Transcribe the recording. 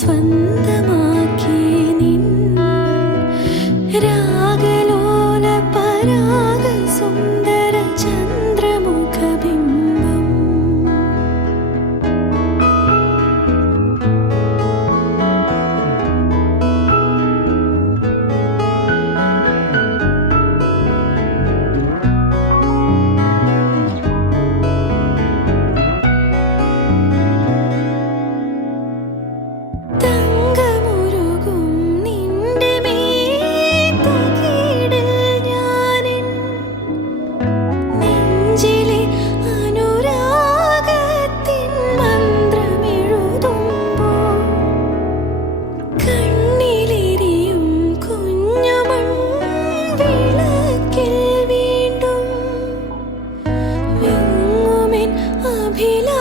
സ്വന്തമാക്കി നിൻ രാഗലോല പരാഗ സുന്ദര ചന്ദ്രമുഖ ബിംബം. भी